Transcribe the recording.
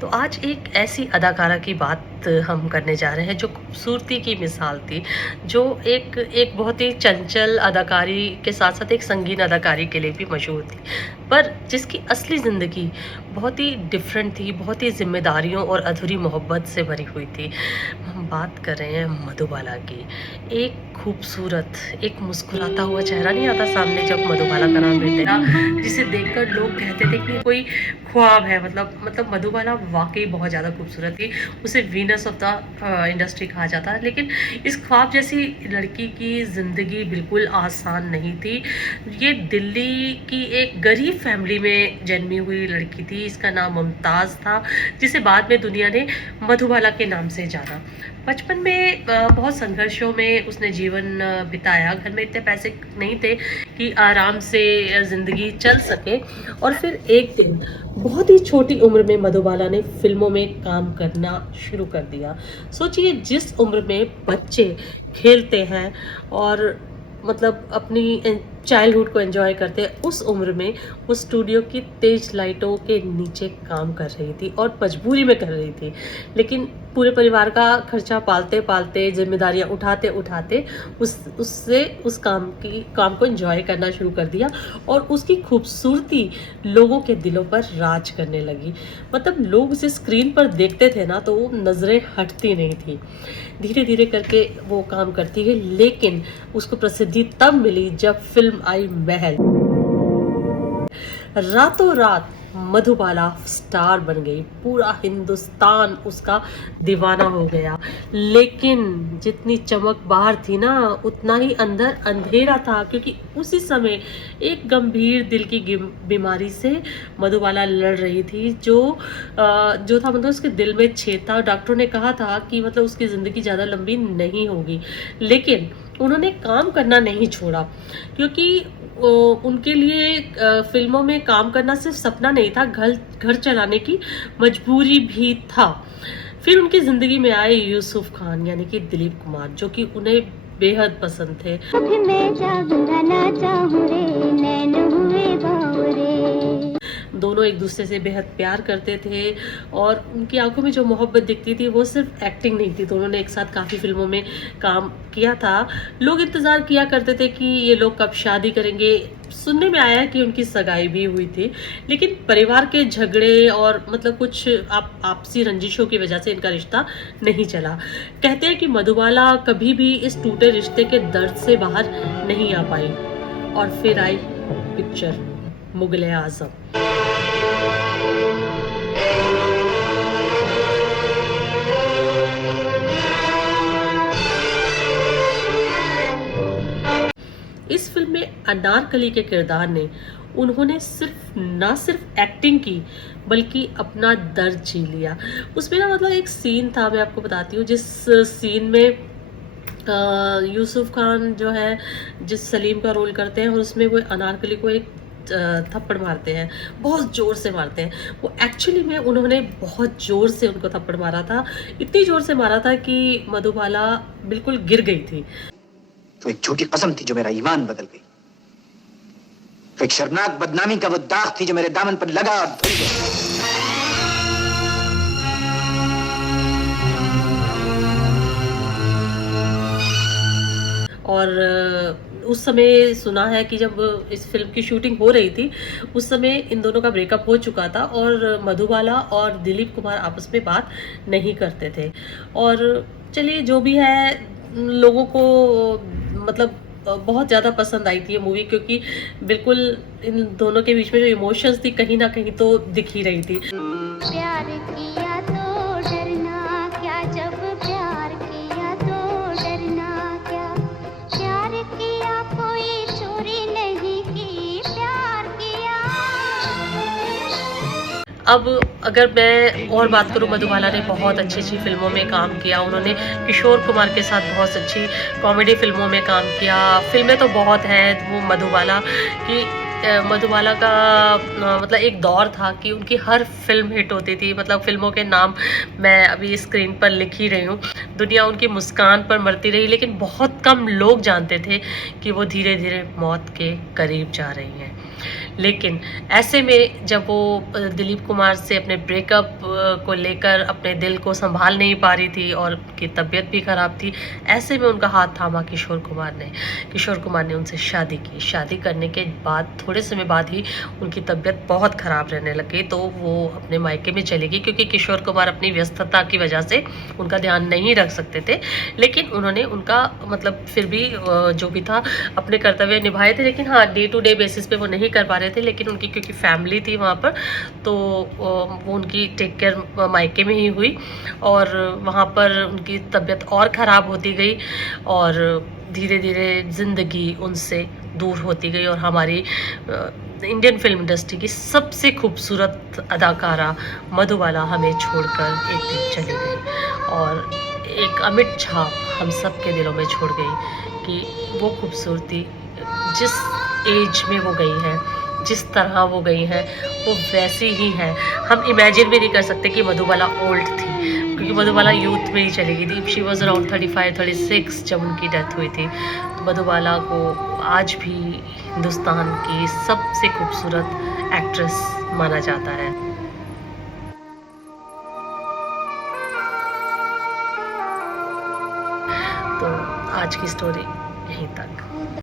तो आज एक ऐसी अदाकारा की बात हम करने जा रहे हैं जो खूबसूरती की मिसाल थी, जो एक एक बहुत ही चंचल अदाकारी के साथ-साथ एक संगीन अदाकारी के लिए भी मशहूर थी। पर जिसकी असली ज़िंदगी बहुत ही डिफरेंट थी, बहुत ही ज़िम्मेदारियों और अधूरी मोहब्बत से भरी हुई थी। हम बात कर रहे हैं मधुबाला की। एक खूबसूरत, एक मुस्कुराता हुआ चेहरा नहीं आता सामने जब मधुबाला का नाम लेते हैं, जिसे देखकर लोग कहते थे कि कोई ख्वाब है। मतलब मधुबाला वाक़ई बहुत ज़्यादा खूबसूरत थी। उसे वीनस ऑफ द इंडस्ट्री कहा जाता है। लेकिन इस ख्वाब जैसी लड़की की ज़िंदगी बिल्कुल आसान नहीं थी। ये दिल्ली की एक गरीब फैमिली में जन्मी हुई लड़की थी। इसका नाम मुमताज़ था, जिसे बाद में दुनिया ने मधुबाला के नाम से जाना। बचपन में बहुत संघर्षों में उसने जीवन बिताया। घर में इतने पैसे नहीं थे कि आराम से ज़िंदगी चल सके। और फिर एक दिन बहुत ही छोटी उम्र में मधुबाला ने फ़िल्मों में काम करना शुरू कर दिया। सोचिए, जिस उम्र में बच्चे खेलते हैं और मतलब अपनी चाइल्डहुड को एंजॉय करते हैं, उस उम्र में वो स्टूडियो की तेज लाइटों के नीचे काम कर रही थी और मजबूरी में कर रही थी। लेकिन पूरे परिवार का खर्चा पालते-पालते, ज़िम्मेदारियाँ उठाते-उठाते उस काम को एंजॉय करना शुरू कर दिया और उसकी खूबसूरती लोगों के दिलों पर राज करने लगी। मतलब लोग उसे स्क्रीन पर देखते थे ना, तो वो नज़रें हटती नहीं थी। धीरे-धीरे करके वो काम करती है, लेकिन उसको प्रसिद्धि तब मिली जब फ़िल्म आई महल। रातों रात मधुबाला स्टार बन गई, पूरा हिंदुस्तान उसका दीवाना हो गया। लेकिन जितनी चमक बाहर थी ना, उतना ही अंदर अंधेरा था, क्योंकि उसी समय एक गंभीर दिल की बीमारी से मधुबाला लड़ रही थी, जो था मतलब उसके दिल में छेद था। डॉक्टरों ने कहा था कि मतलब उसकी ज़िंदगी ज़्यादा लंबी नहीं होगी। लेकिन उन्होंने काम करना नहीं छोड़ा, क्योंकि उनके लिए फ़िल्मों में काम करना सिर्फ़ सपना नहीं था, घर चलाने की मजबूरी भी था। फिर उनकी ज़िंदगी में आए यूसुफ़ खान, यानी कि दिलीप कुमार, जो कि उन्हें बेहद पसंद थे। अभी मैं जागना ना चाहूँ रे, नैन हुए बावरे। दोनों एक दूसरे से बेहद प्यार करते थे और उनकी आंखों में जो मोहब्बत दिखती थी वो सिर्फ एक्टिंग नहीं थी। दोनों ने एक साथ काफ़ी फिल्मों में काम किया था। लोग इंतज़ार किया करते थे कि ये लोग कब शादी करेंगे। सुनने में आया कि उनकी सगाई भी हुई थी, लेकिन परिवार के झगड़े और मतलब कुछ आपसी रंजिशों की वजह से इनका रिश्ता नहीं चला। कहते हैं कि मधुबाला कभी भी इस टूटे रिश्ते के दर्द से बाहर नहीं आ पाई। और फिर आई पिक्चर मुगले आजम। इस फिल्म में अनारकली के किरदार ने उन्होंने ना सिर्फ एक्टिंग की, बल्कि अपना दर्द जी लिया। उसमें ना मतलब एक सीन था, मैं आपको बताती हूँ, जिस सीन में यूसुफ खान जो है, जिस सलीम का रोल करते हैं, और उसमें वो अनारकली को एक थप्पड़ मारते हैं, बहुत ज़ोर से मारते हैं। वो एक्चुअली में उन्होंने बहुत ज़ोर से उनको थप्पड़ मारा था, इतनी ज़ोर से मारा था कि मधुबाला बिल्कुल गिर गई थी। तो एक छोटी कसम थी जो मेरा ईमान बदल गई। तो एक शर्मनाक बदनामी का वो दाग थी जो मेरे दामन पर लगा और धुल गया। और उस समय सुना है कि जब इस फिल्म की शूटिंग हो रही थी, उस समय इन दोनों का ब्रेकअप हो चुका था और मधुबाला और दिलीप कुमार आपस में बात नहीं करते थे। और चलिए, जो भी है, लोगों को मतलब बहुत ज़्यादा पसंद आई थी ये मूवी, क्योंकि बिल्कुल इन दोनों के बीच में जो इमोशंस थी, कहीं न कहीं तो दिख ही रही थी। प्यार किया तो डरना क्या, जब प्यार किया तो डरना क्या, प्यार किया कोई चोरी नहीं की, प्यार किया। अब अगर मैं और बात करूँ, मधुबाला ने बहुत अच्छी फिल्मों में काम किया। उन्होंने किशोर कुमार के साथ बहुत अच्छी कॉमेडी फिल्मों में काम किया। फिल्में तो बहुत हैं वो मधुबाला की। मधुबाला का मतलब एक दौर था कि उनकी हर फिल्म हिट होती थी। मतलब फिल्मों के नाम मैं अभी स्क्रीन पर लिख ही रही हूँ। दुनिया उनकी मुस्कान पर मरती रही, लेकिन बहुत कम लोग जानते थे कि वो धीरे-धीरे मौत के करीब जा रही हैं। लेकिन ऐसे में जब वो दिलीप कुमार से अपने ब्रेकअप को लेकर अपने दिल को सँभाल नहीं पा रही थी और उनकी तबीयत भी ख़राब थी, ऐसे में उनका हाथ थामा किशोर कुमार ने उनसे शादी की। शादी करने के बाद थोड़े समय बाद ही उनकी तबीयत बहुत ख़राब रहने लगी, तो वो अपने मायके में चली गई, क्योंकि किशोर कुमार अपनी व्यस्तता की वजह से उनका ध्यान नहीं रख सकते थे। लेकिन उन्होंने उनका मतलब फिर भी जो भी था अपने कर्तव्य निभाए थे, लेकिन हाँ, डे टू डे बेसिस पे वो नहीं कर पा रहे थे। लेकिन उनकी क्योंकि फैमिली थी वहाँ पर, तो वो उनकी टेक केयर मायके में ही हुई, और वहाँ पर उनकी तबीयत और ख़राब होती गई, और धीरे-धीरे ज़िंदगी उनसे दूर होती गई, और हमारी इंडियन फ़िल्म इंडस्ट्री की सबसे खूबसूरत अदाकारा मधुबाला हमें छोड़कर एक दिन चली गई, और एक अमिट छाप हम सब के दिलों में छोड़ गई कि वो खूबसूरती जिस एज में वो गई हैं, जिस तरह वो गई हैं, वो वैसी ही हैं। हम इमेजिन भी नहीं कर सकते कि मधुबाला ओल्ड थी, क्योंकि मधुबाला यूथ में ही चली गई थी। शी वाज़ अराउंड 35-36 जब उनकी डेथ हुई थी। तो मधुबाला को आज भी हिंदुस्तान की सबसे खूबसूरत एक्ट्रेस माना जाता है। तो आज की स्टोरी यहीं तक।